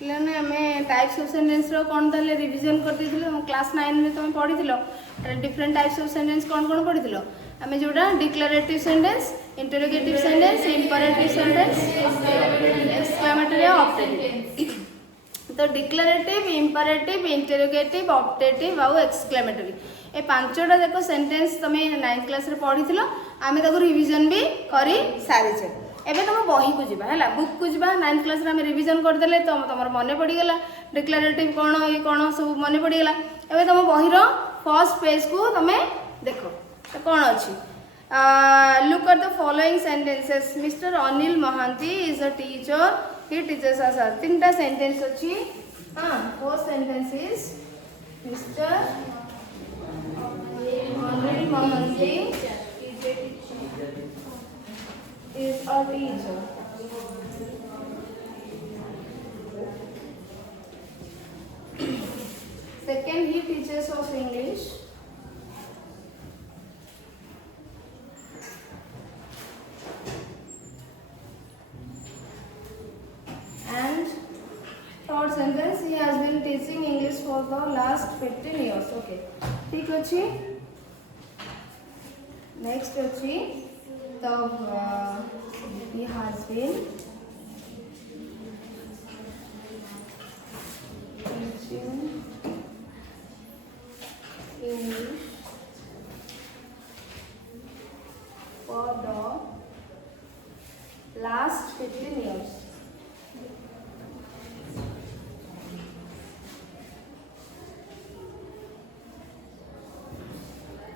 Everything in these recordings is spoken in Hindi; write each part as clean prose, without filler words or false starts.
पिलाने आमे टाइप्स ऑफ सेंटेंस रो कोन ताले रिवीजन कर देथिलो क्लास 9 में तुम पढ़िथिलो डिफरेंट टाइप्स ऑफ सेंटेंस कोन पढ़िथिलो आमे जोडा declarative sentence interrogative sentence imperative sentence exclamatory optative तो डिक्लेरेटिव इंपरेटिव इंटरोगेटिव ऑप्टेटिव और एक्सक्लेमेटरी ए पांचटा जाक सेंटेंस तुम 9th क्लास रे पढ़िथिलो आमे ताको रिवीजन भी करी सारिछे एबे तुम बही को जीवा है बुक को जीवा 9th क्लास रे रिवीजन करदेले तो तुम मन पड़गला डिक्लेरेटिव कौन ये कौन सब मन पड़गला एबे तुम बही फर्स्ट पेज को तुम देख तो कौन अच्छी look at the following sentences mister Anil Mohanty is a teacher he teaches us 3टा सेंटेंस अच्छी first sentence is mister Anil Mohanty is a teacher. Second, he teaches us English. And third sentence, he has been teaching English for the last 15 years. Okay. ठीक अच्छी. Next अच्छी. So he has been teaching English for the last 15 years.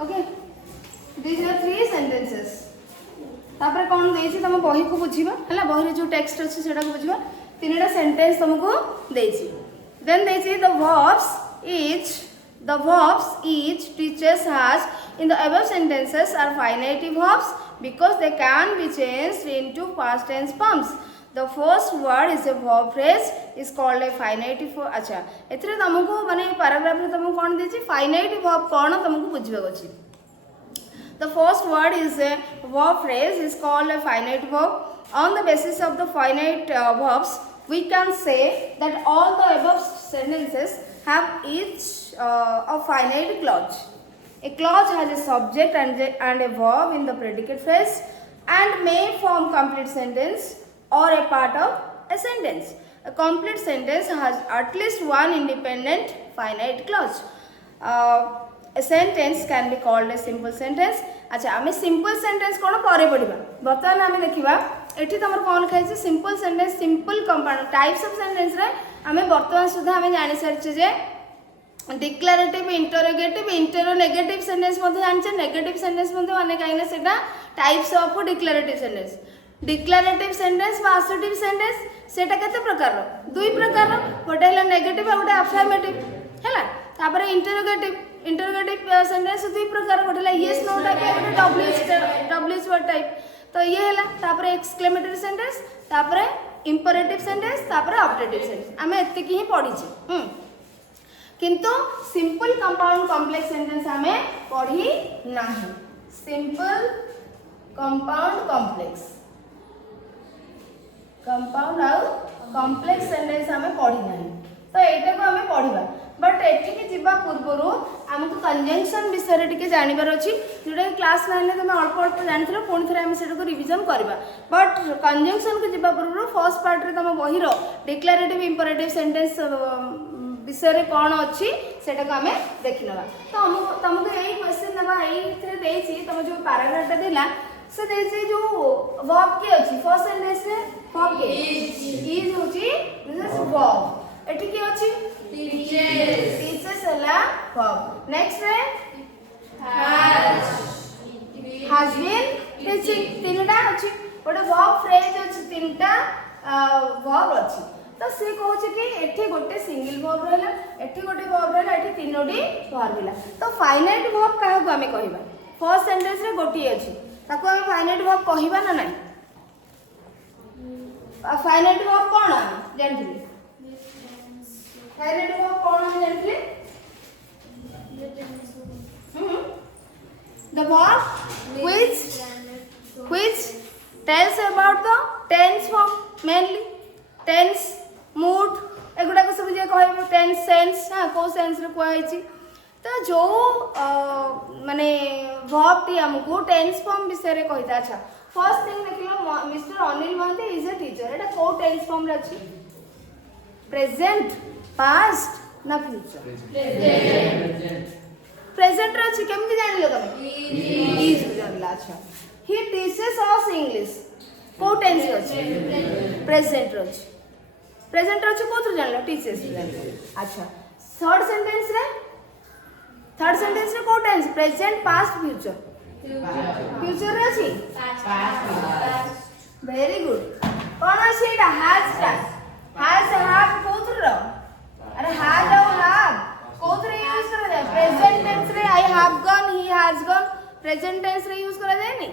Okay, these are 3 sentences. तापर कौन देछि तुम बही को बुझीबा हला बही रे जो टेक्स्ट अछि सेटा को बुझीबा 3टा सेंटेंस तुमको देछि देन देछि the verbs each teachers has in the above sentences are finite verbs because they can be changed into past tense forms. The first word is a verb phrase is called a finite verb. अच्छा एथरे तुमको माने पैराग्राफ रे तुमको कोन देछि finite verb कोन तुमको बुझीबा अछि The first word is a verb phrase is called a finite verb. On the basis of the finite verbs, we can say that all the above sentences have each a finite clause. A clause has a subject and a verb in the predicate phrase and may form complete sentence or a part of a sentence. A complete sentence has at least one independent finite clause. A sentence can be called a simple sentence. अच्छा आम सिंपल सेंटेंस कौन पर पढ़ा बर्तमान आम देखा ये तुम कौन लिखाई simple sentence simple compound types of sentence रे आम बर्तमान सुधा आम जानी सारी जे डिक्लेरेटिव इंटरोगेटिव इंटरोनेगेटिव सेंटेंस जानी नेगेटिव सेंटेंस माने कहीं से types of declarative sentence declarative sentence assertive sentence सेटा केते प्रकार 2 प्रकार गोटे है नेगेटिव और गोटे अफर्मेटिव है तापर इंटरोगेटिव सेंटेंस 2 प्रकार गोटे है येस नो टाइप गोटे डब्ल्यूएच वर्ड टाइप तो ये है तापर एक्सक्लेमेटरी सेंटेंस तापर इंपरेटिव सेंटेंस तापर ऑप्टेटिव सेंटेंस आमे एते की ही पढ़ी छी किंतु सिंपल कंपाउंड कॉम्प्लेक्स सेंटेंस आमे पढ़ी नाही सिंपल कंपाउंड कॉम्प्लेक्स कंपाउंड आउ कॉम्प्लेक्स सेंटेंस आमे पढ़ी नाही तो एटा को आमे पढ़िबा बट एठी के जिबा पूर्वरु हमको कंजंक्शन विषय टिके जानिबार अछि जोटा क्लास 9 में तुम अल्प अल्प जानिथिलो पुणी थरे हम सेटा को रिवीजन करबा बट कंजंक्शन को जिबा पूर्वरु फर्स्ट पार्ट रे तुम बही रो डिक्लेरेटिव इंपरेटिव सेंटेंस विषय रे कोन अछि सेटा को हमें देखिनबा तो तुमको एई क्वेश्चन नबा एई थरे देछि तुम जो पैराग्राफ टा देला से देछि जो वर्ब के अछि फर्स्ट सेंटेंस रे वर्ब के इज होछि दिस इज वर्ब एठी के अछि टीचर्स हला वर्ब नेक्स्ट रे has been teaching 3टा अछि गोटे वर्ब फ्रेज अछि 3टा वर्ब अछि तो से कहूँ कि एठी गोटे सिंगल वर्ब रहला एठी गोटे वर्ब रहला एठी 3टी वर्ब रहला तो फाइनाइट वर्ब काहा को हमें कहिबा फर्स्ट सेंटेंस रे गोटी अछि ताको हमें फाइनाइट वर्ब कहिबा ना नहीं फाइनाइट वर्ब कोन जानथिले फाइनाइट वर्ब कोन जानथिले the verb which tells about the tense form mainly tense mood एगुड़ाक सब जे कह टेंस सेंस हाँ कौ सेंस कहुई तो जो माने वर्ब टी आमको टेंस फॉर्म विषय रे कहिता। अच्छा फर्स्ट थिंग देखिलो mister Anil Mohanty is a teacher एटा को टेंस फॉर्म रे अछि प्रेजेंट पास्ट ना फ्यूचर प्रेजेंट रे अछि केमति जानिलो तमे इज जानला। अच्छा ही टीचर्स अस इंग्लिश को टेंस रे अछि प्रेजेंट रे अछि प्रेजेंट रे अछि कोथु जानलो टीचर्स रे। अच्छा थर्ड सेंटेंस रे को tense present past future future रे अछि वेरी गुड कोन अछि एटा हैज हैव कोथु रो अरे हैज और हैव कोथु रे यूज करा जाय प्रेजेंट टेंस रे I have gone he has gone present tense रे यूज करा जाय नी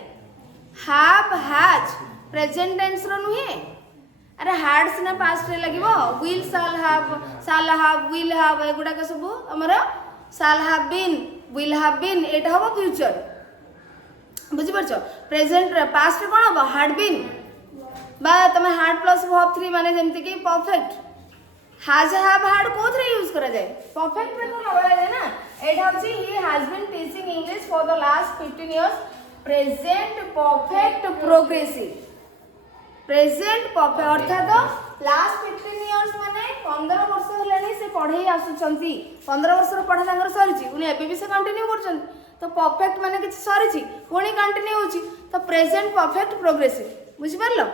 हैव हैज प्रेजेंट टेंस रो नुहे अरे हैड सिना पास्ट रे लागिवो will shall have will have एगुडा के सब हमर शाल हैव बीन एटा हबो फ्यूचर बुझि परछो प्रेजेंट रे पास्ट रे कोन हबो हैड बीन बा तमे हैड प्लस वर्ब 3 माने जेमति कि परफेक्ट हैज हैव हैड कोथ रे यूज करा जाय परफेक्ट रे तो लगा जाय ना एटा हबछि he has been teaching English for the last 15 years present perfect progressive present perfect अर्थात लास्ट 15 इयर्स माने 15 वर्ष हेलानी से पढ़ाई आसुचंती 15 वर्ष रो पढ़ा संगर सरिची उनी एबे भी से कंटिन्यू करचंती तो परफेक्ट माने किछ सरिची पुणी कंटिन्यू होची तो प्रेजेंट परफेक्ट प्रोग्रेसिव बुझि परलो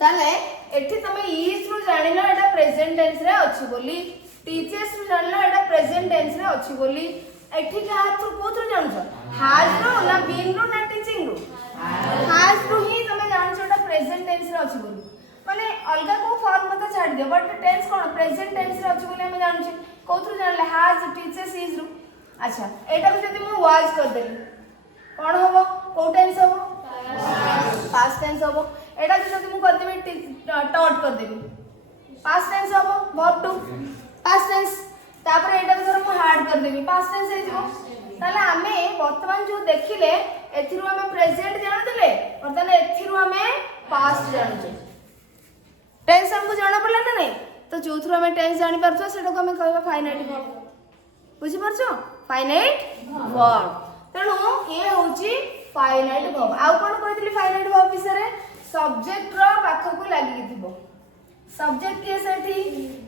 ताले एठी तमे is row जानिलो Etah present tense रे अछि बोली टीचर्स रो जानिलो एटा प्रेजेंट टेंस रे अछि बोली एठी का तो कोथरो जानछो हैज रो ना बीन रो ना टीचिंग रो हैज रो ही तमे जानछो एटा प्रेजेंट टेंस रे अछि बोली माने अलगा को फॉर्म मत छाड़ दियो बट टेंस कोन प्रेजेंट टेंस रे अछि बोली हम जानछि कोथरो जानले हैज टीचर्स इज रो। अच्छा एटा भी जदी मु वाज कर देली कोन होबो को टेंस होबो पास्ट टेंस होबो एटा जदी मु कर देबी टॉट कर देबी पास्ट टेंस होबो वर्ब टू पास्ट टेंस तापर एटा धर मु हार्ड कर देबी पास्ट टेंस हे जिवो ताले हमें वर्तमान जो देखिले एथिरु हमें प्रेजेंट जान देले और ताले एथिरु हमें पास्ट जान दे टेंस हमको जाना पड़ला ना नहीं तो जो थ्रू हमें टेंस जानि परछो सेटा को हमें कहबा फाइनाइट वर्ब बुझि परछो फाइनाइट वर्ब तेणु ये होची फाइनाइट वर्ब आ कोन कहतिली फाइनाइट वर्ब विषय सब्जेक्ट रो पाखकु लागि थिबो सब्जेक्ट के सेठी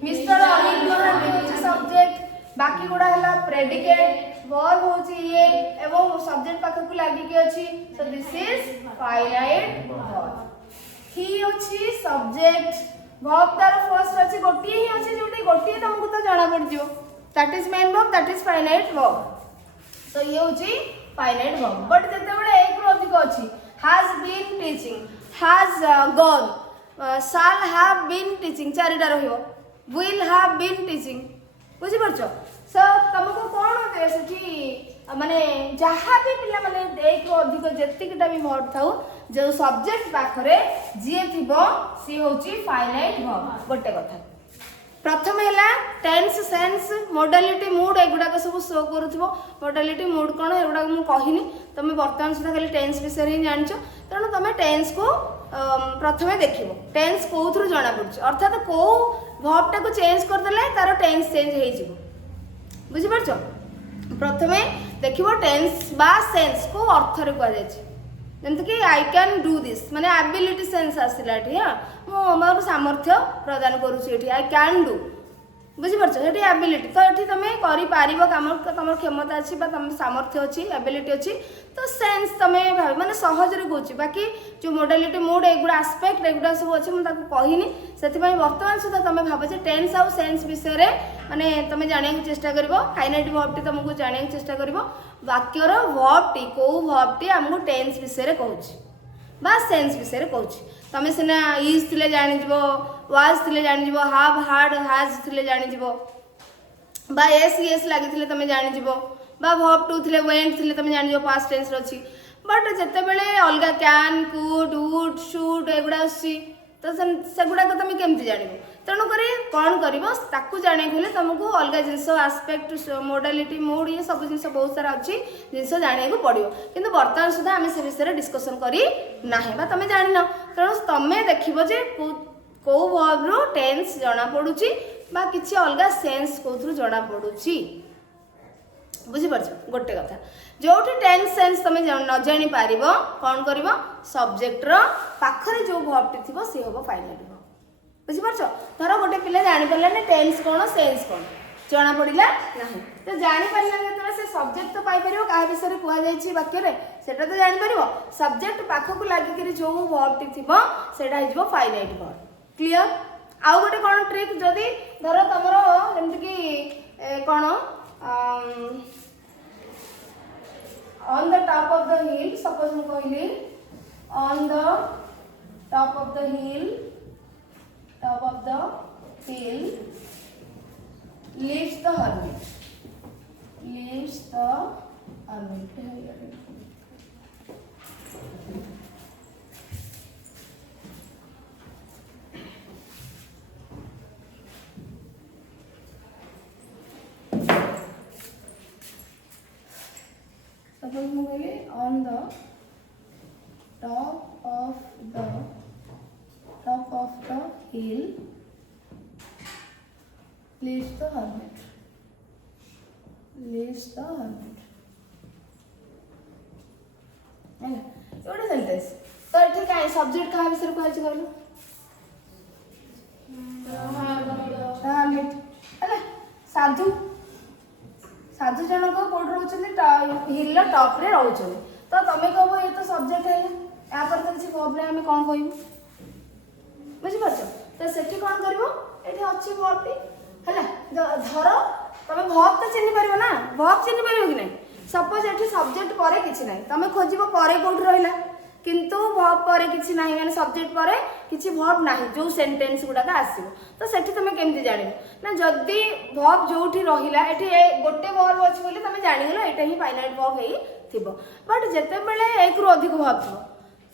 मिस्टर अनिल महांती होची सब्जेक्ट बाकी गुडा हला प्रेडिकेट वर्ब होची ये एवं सब्जेक्ट पाखकु लागि के अछि so this is finite verb he होची सब्जेक्ट वर्ब तार फर्स्ट अछि गोटी ही अछि जोटी गोटी तुमको तो जाना पड़ जियो that is main verb that is finite verb तो ये होची फाइनाइट वर्ब बट जते बडे एक रो अधिक अछि has been teaching has gone shall have been teaching चारिटा रहियो will have been teaching बुझि परछो सो तुमको कोन दे सेठी माने जहा भी पिला माने एक रो अधिक जतिकटा भी वर्ब थाउ जो सब्जेक्ट पाखरे जे थिबो सी होची फाइनाइट वर्ब गोटे कथा प्रथम हैला टेंस सेंस मॉडलिटी मूड एगुडा को सब शो करूथबो मॉडलिटी मूड कोन एगुडा मु कहिनी तमे वर्तमान सुधा खाली टेंस विषय रे जानछो तणो तमे टेंस को प्रथमे देखिबो टेंस कोथरु जाना पड़छ अर्थात को वर्ब टा को चेंज कर देले तार टेंस चेंज हे जिवो बुझि परछो प्रथमे देखिबो टेंस बा सेंस को अर्थ रे कह जाय जेमति कि आई कैन डू दिस माने एबिलिटी सेंस आसिलाठी हां मो हमर सामर्थ्य प्रदान करू छी आई कैन डू बुझि परछो हेटी एबिलिटी तो एठी तमे करि पारिबो काम तमर क्षमता अछि बा तम सामर्थ्य अछि एबिलिटी अछि तो सेंस तमे भाव माने सहज रे गोछि बाकी जो मॉडलिटी मूड एगुडा एस्पेक्ट एगुडा सब अछि म ताको कहिनी सेति पय वर्तमान सुधा तमे भाबो जे टेंस आ सेंस विषय रे माने तमे जानिया के चेष्टा करबो फाइनाइट वर्ब टी तमको जानिया के चेष्टा करबो वाक्य रो वर्ब टी को वर्ब टी हमको टेंस विषय रे कहउछि बा सेंस विषय रे कहउछि तमे सिना इज थिले जानि जिवो वाज थिले जानि जिवो हैव हैड हैज थिले जानि जिवो बा एस लागि थिले तमे जानि जिवो बा वर्ब टू थिले वेंट थिले तमे जानि जिवो पास्ट टेंस रछि बट जते बेले अलगा कैन कुड वुड शुड एगुडा अछि तो सेगुडा को तमे केमति जानिबो तेणु करी कौन करिवो ताकू जाने के लिए तुमको अलग जिनस आस्पेक्ट मॉडलिटी मूड ये सब जिनस बहुत सारा अच्छी जिनस जाने को पड़ो किंतु वर्तमान सुधा आम से विषय डिस्कसन करी ना बा तमे जानि न तेणु तमे देखिबो जे को वर्ब रो टेंस जना पड़ुची बा किछि अलगा सेंस कोथरु जना पड़ुची बुझी परछ गोटे कथा जोठी टेंस सेंस तमे न जानि पारिबो कोन करबो सब्जेक्ट रो पाखरे जो वर्ब टी थिबो से होबो फाइनाइट वर्ब बुझी परछ धर गोटे पिला जानि परला ने टेंस कोन सेंस कोन जना पड़िला नाही तो जानि परला केतरा से सब्जेक्ट तो पाई परिबो का विषय रे कुआ जाईछि वाक्य रे सेटा तो जानि परिबो सब्जेक्ट पाखकु लागि करी जो वर्ब टी थिबो सेटा हिजबो फाइनाइट वर्ब क्लियर आउ गोटे कोन ट्रिक जदी धर तमरो जेमति कि कोन on the top of the hill suppose mu कहली on the top of the hill lives the hermit suppose mu कहली on the top of the hill lives the hermit है एवढे सेंटेंस तो ठीक आहे सब्जेक्ट का विषय कहछि कहलो hermit है साधु साधु जनक कोड रोचंदी हिल टॉप रे रहउछन तो तमे कहबो ये तो सब्जेक्ट है या पर तो किसी वर्ब रे हम कोन कहबो बुझि परछ तो सेठी कोन करबो एठी अछि वर्ब टी हैला धरो तमे वर्ब तो चिन्हि परबो ना वर्ब चिन्हि परबो कि नहीं सपोज एठी सब्जेक्ट परे किछि नहीं तमे खोजिबो परे कोठ रहला किंतु वर्ब परे किछि नाही माने सब्जेक्ट परे किछि वर्ब नाही जो सेंटेंस गुडा का आसीबो तो सेठी तमे केमति जानिबो ना जदी वर्ब जोठी रहिला एठी गोटे वर्ब अछि बोली तमे जानि गेलो एटा ही फाइनाइट वर्ब हेई थिबो बट जेते बेले एक रु अधिक वर्ब थिबो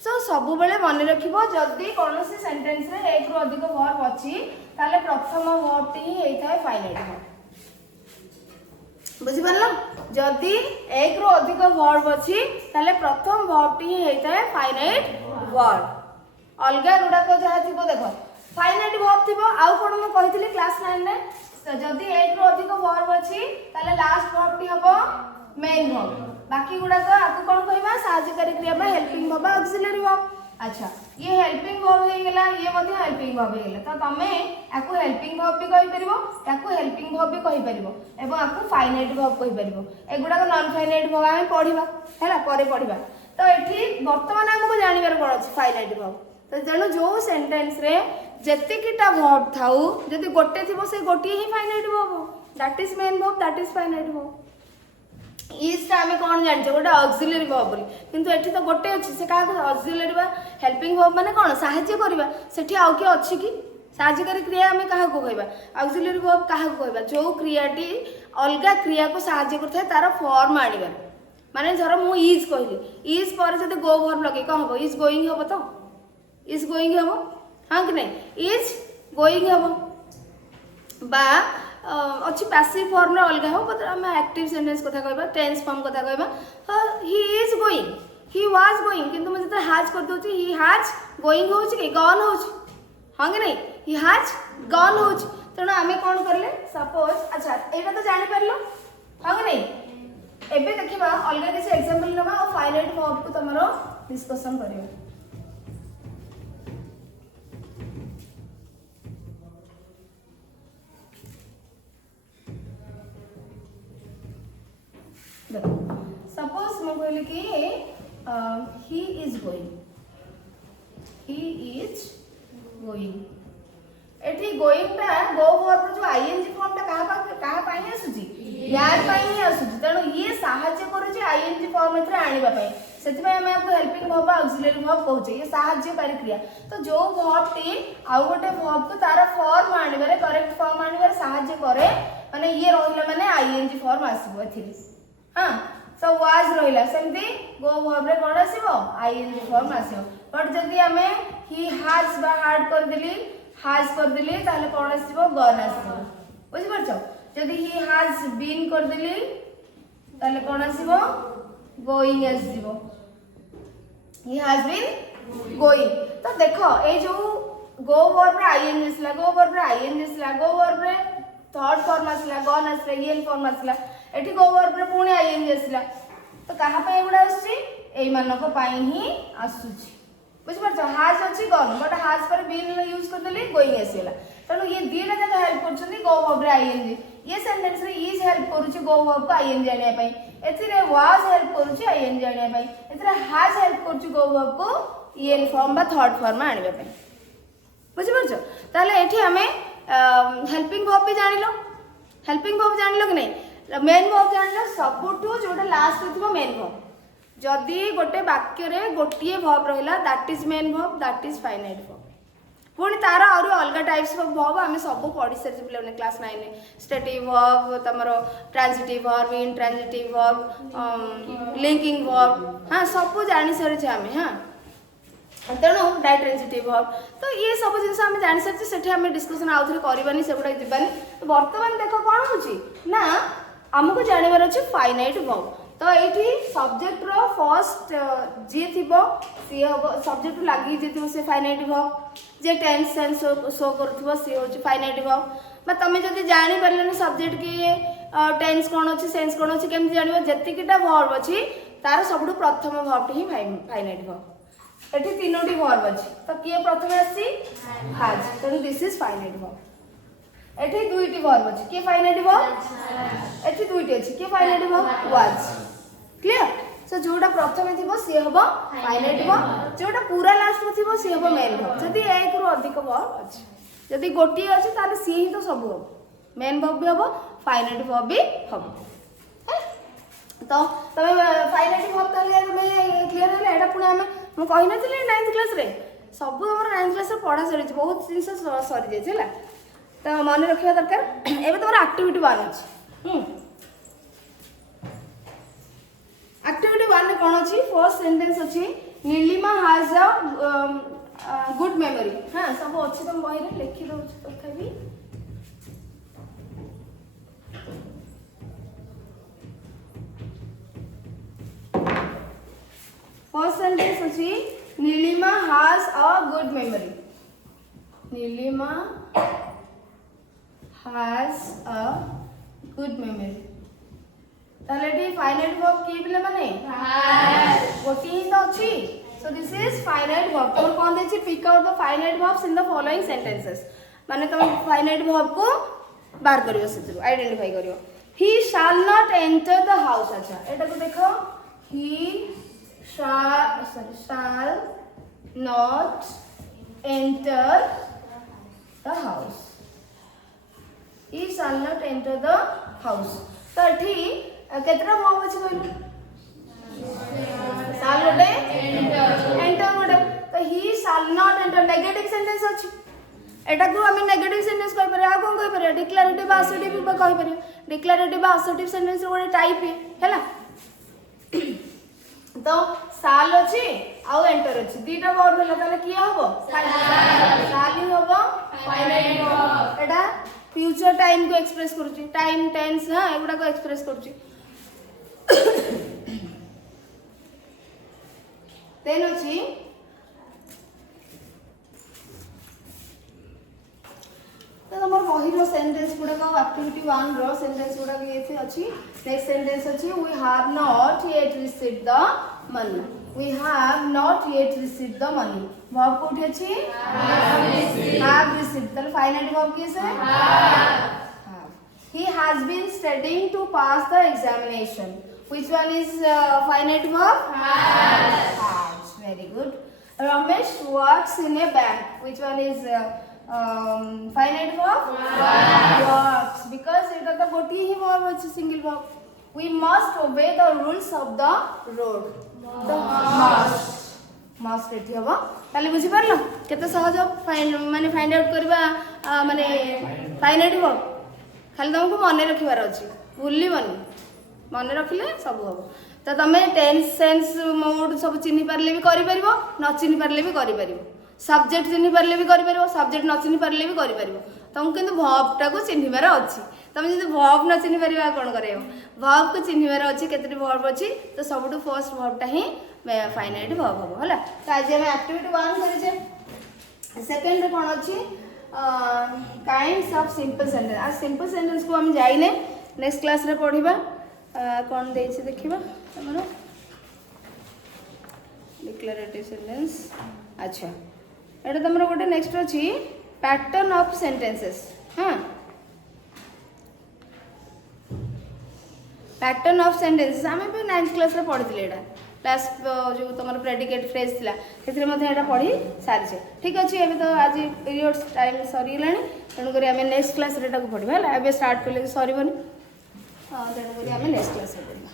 सो सब बेले मन रखिबो जदी कोनोसी सेंटेंस रे एक रु अधिक वर्ब अछि ताले प्रथम वर्ब टी ही हेई थाए फाइनाइट वर्ब बुझि परलो जदी एक रु अधिक वर्ब अछि ताले प्रथम वर्ब टी ही हेई थाए फाइनाइट वर्ब अलगा गुडा को जहा थिबो देखो फाइनाइट वर्ब थिबो आउ कोन म कहितली क्लास 9 रे जदी एक रु अधिक वर्ब अछि ताले लास्ट वर्ब टी हबो मेन वर्ब बाकी गुडा को आकु कोन कहबा सहायकारी क्रिया बा हेल्पिंग वर्ब ऑक्सिलरी वर्ब अच्छा ये हेल्पिंग वर्ब हे गेला ये मध्ये हेल्पिंग वर्ब हे गेला तो तमे आकु हेल्पिंग वर्ब भी कहि परिबो ताकु हेल्पिंग वर्ब भी कहि परिबो एवं आकु फाइनाइट वर्ब कहि परिबो एगुडा को नॉन फाइनाइट वर्ब हम पढिबा हैला परे पढिबा तो एठी वर्तमान हमको जानिबार कोन अछि फाइनाइट वर्ब तो जणो जो सेंटेंस रे जति किटा वर्ब थाउ जति गोटे थिबो से गोटी ही finite verb that is main verb that is finite verb is टा हमें कोन जानि गोटा ऑक्सिलरी वर्ब बोली किंतु एठी तो गोटे अछि से का ऑक्सिलरी बा हेल्पिंग वर्ब माने कोन सहाय्य करबा सेठी आउ के अछि कि सहाय्यकारी क्रिया हमें काहा को कहबा ऑक्सिलरी वर्ब काहा को कहबा जो क्रियाटी अलगा क्रिया को सहाय्य करथाय तार फॉर्म आनिबा माने धर मु इज कहली इज पर जदि गो वर्ब लगे का हबो इज गोइंग हबो तो इज गोइंग हबो हां कि नहीं इज गोइंग हबो बा अच्छी पैसिव फॉर्म रे अलगा हो बट हम एक्टिव सेंटेंस कथा कहबा टेंस फॉर्म कथा कहबा he is going he was going किंतु मैं जते हैज कर दोची ही हैज गोइंग होच कि गॉन होच हां कि नहीं ही हैज गॉन होच तनो हमें कोन करले सपोज अच्छा एटा तो जानि परलो हां कि नहीं एबे देखिबा अलगा किसी एग्जांपल नबा और फाइनाइट वर्ब को तमरो डिस्कशन करियो सपोज मैं कहली कि ही इज गोइंग एठी गोइंग टा गो वर्ब जो आईएनजी फॉर्म टा कहा पाई आसुची यार पाई ही आसुची तनो ये सहाय्य करूची आईएनजी फॉर्म एथरे आनिबा पाई सेति में हम आपको हेल्पिंग वर्ब ऑक्सिलरी वर्ब कहूचे ये सहाय्यकारी क्रिया तो जो वर्ब टी आउ गोटे वर्ब को तार फॉर्म आनिबारे करेक्ट फॉर्म आनिबारे सहाय्य करे माने ये रहिला माने आईएनजी फॉर्म आसीबो एथिरे हां सो वाज रहिला सेमती गो वर्ब रे कोन आसीबो आईएनजी फॉर्म आसीबो बट जदी हमें ही हैज बा हार्ड कर देली ताले कोन आसीबो गन आसीबो बुझि परछो जदी ही हैज बीन कर देली ताले कोन आसीबो गोइंग आसीबो ही हैज बीन गोइंग तो देखो ए जो गो वर्ब रे आईएनजी आसला गो वर्ब रे आईएनजी आसला गो वर्ब रे थर्ड फॉर्म आसला गन आसला ईएन फॉर्म आसला एठी गो वर्ब रे पुणी आईएनजी आसला तो कहा पे एगुडा आसी एई मानक पई ही आसुची बुझ पारछ हाज अछि गन बट हाज पर बीन यूज कर देली गोइंग आसीला तनो ये दीना जगह हेल्प करछनी गो वर्ब रे आईएनजी ये सेंटेंस रे इज हेल्प करूची गो वर्ब को आईएनजी आनिया पई एथिरे वाज हेल्प करूची आईएनजी आनिया पई एथिरे हाज हेल्प करूची गो वर्ब को ईएन फॉर्म बा थर्ड फॉर्म आनिबा पई बुझ पारछ ताले एठी हमें हेल्पिंग वर्ब भी जानिलो हेल्पिंग वर्ब जानिलो कि नहीं मेन वर्ब जानिलो सबुठू जोटा लास्ट होथिबो मेन वर्ब जदि गोटे वाक्य रे गोटिए वर्ब रहिला that is main verb that is finite verb पुणी तार आउरी अलग टाइप्स ऑफ वर्ब आमे सब पढ़ी सारी पिले क्लास 9 रे स्टेटिव वर्ब तमरो transitive verb intransitive verb linking verb हां सब जानि सारी छे आमे हां तेणु डाइट्रांजिटिव वर्ब तो ये सब जिनस आमे जानि सारी सेठी आमे डिस्कशन आउथरे करबानी सेगुडा दिबानी तो वर्तमान देखो कोन होची ना हमको जानिबार अछि फाइनाइट वर्ब तो ये सब्जेक्ट रो फर्स्ट जी थीबो सी हबो सब्जेक्ट लागि जे थीबो से फाइनाइट वर्ब जे टेंस सेंस शो करथबो सी होची फाइनाइट वर्ब बा तमे जदि जानि परलेनी सब्जेक्ट की टेंस कोन अछि सेंस कोन अछि केमति जानिबो जतिकिटा वर्ब अछि तार सबडु प्रथम वर्ब ही फाइनाइट वर्ब एठी तीनोटी वर्ब अछि तो किए प्रथम आसी हाज तो दिस इज फाइनाइट वर्ब एठी दुईटी वर्ब अछि के फाइनाइट वर्ब एठी दुईटी अछि के finite verb was clear so जोटा प्रथम थिबो से हबो फाइनाइट वर्ब जोटा पूरा लास्ट में थिबो से हबो मेन वर्ब जदि एक रु अधिक वर्ब अछि जदि गोटी अछि ताले सी ही तो सब हबो मेन वर्ब भी हबो फाइनाइट वर्ब भी हबो तो तमे फाइनाइट वर्ब ताले तमे क्लियर होला एटा पुनी हमें मु कहि नथिले 9th क्लास रे सब हमर 9th क्लास रे पढ़ा सरी बहुत जिंस सरी जाय छला तो मन रखिया दरकार एबे तोर एक्टिविटी 1 अछि एक्टिविटी 1 रे कोन अछि फर्स्ट सेंटेंस अछि Nilima has a good memory हां सब अछि तुम बहि रे लिखि दउ तथा भी फर्स्ट सेंटेंस अछि Nilima has a good memory Nilima has a good memory ताले डी फाइनाइट वर्ब के बिले माने has गोटी ही तो अछि so this is finite verb तो कोन देछि pick out the finite verbs in the following sentences माने तुम फाइनाइट verb को बाहर करियो सेतिर आइडेंटिफाई करियो he shall not enter the house अच्छा एटा को देखो he shall not enter the house he shall not enter the house तो एठी केतरा वर्ब अछि कहलु shall गोटे enter गोटे तो he shall not enter negative sentence अछि एटा को हम नेगेटिव सेंटेंस कहि परिया आ कोन कहि परिया डिक्लेरेटिव असर्टिव कहि परिया डिक्लेरेटिव असर्टिव सेंटेंस गोटे टाइप हैला तो shall अछि आ एंटर अछि दीटा वर्ब होला ताले की हबो shall ही हबो फाइनाइट वर्ब एटा फ्यूचर टाइम को एक्सप्रेस करूची टाइम टेंस हां एगुडा को एक्सप्रेस करूची देन अछि तो हमर बहिरो सेंटेंस गुडा को एक्टिविटी 1 रो सेंटेंस गुडा के एथे अछि नेक्स्ट सेंटेंस अछि we have not yet received the money we have not yet received the money verb कोठी अछि have received ताले फाइनाइट verb किस है have he has been studying to pass the examination which one is finite verb has very good Ramesh works in a bank which one is finite verb works because it is the goti hi verb अछि single verb we must obey the rules of the road the must एठी हबो ताले बुझी परलो केते सहज माने फाइंड आउट करबा माने फाइनाइट वर्ब खाली तुमको मन रखिबार अछि भूलिबनी मन रखिले सब हबो तो तमे टेंस सेंस मोड सब चिन्हि परले भी करि परिबो न चिन्हि परले भी करि परिबो सब्जेक्ट चिन्हि परले भी करि परिबो सब्जेक्ट न चिन्हि परले भी करि परिबो तुम किंतु वर्ब टा को चिन्हिबार अछि तमे जदि वर्ब न चिन्हि परिबा कोन करियो वर्ब को चिन्हिबार अछि केतरी वर्ब अछि तो सबटु फर्स्ट वर्ब टा ही फाइनाइट वर्ब हबो हला तो आज हम एक्टिविटी 1 करि जे सेकेंड रे कौन अच्छी काइंड्स ऑफ सिंपल सेंटेंस आज सिंपल सेंटेंस को हम जाइने नेक्स्ट क्लास रे पढ़िबा कौन देछि देखिबा तमरो डिक्लेरेटिव सेंटेंस अच्छा एटा तमरो गोटे नेक्स्ट अछि पैटर्न ऑफ सेंटेंसेस हां पैटर्न ऑफ सेंटेंसेस आमे भी 9th क्लास रे पढ़िथिले एटा क्लास जो तुम प्रेडिकेट फ्रेज थिला सेथिरे मध्ये एटा पढ़ी सारिछे ठीक अछि एबे तो आज पीरियड्स टाइम सरी गेलानी तेणु करी आमे नेक्स्ट क्लास रे एटा को पढ़िबा एबे स्टार्ट करले सरीबनी तेणु करी आमे नेक्स्ट क्लास रे पढ़िबा।